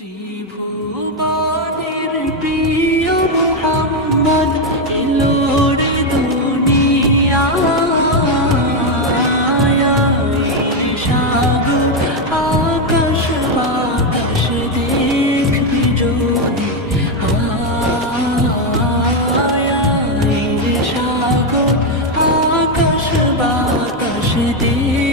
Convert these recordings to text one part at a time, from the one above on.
ত্রিভুবনের প্রিয় মোহাম্মদ হিলোর আকাশ বাতাস দেখবি যদি আকাশ বাতাস দেখ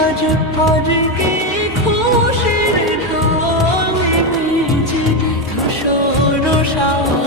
আজ আজকে খুশির ঢালে বেজে ধূসর সাও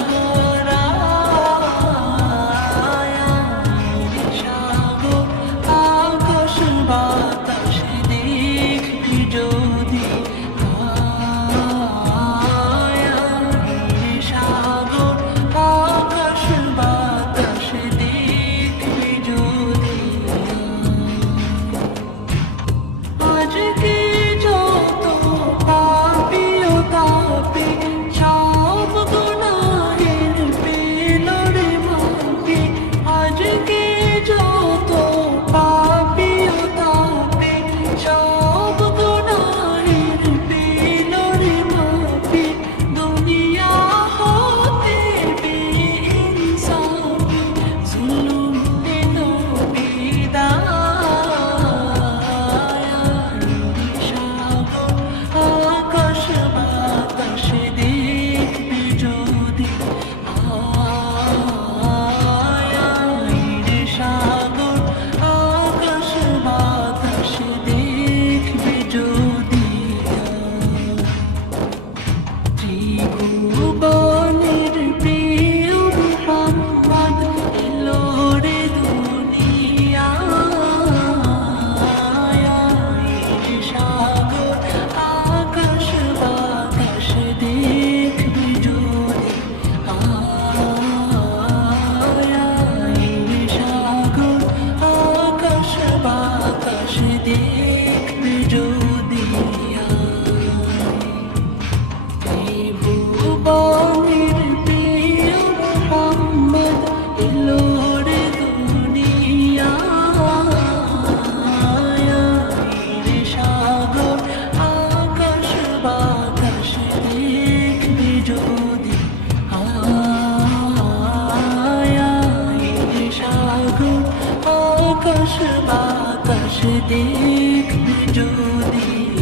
देख जो देख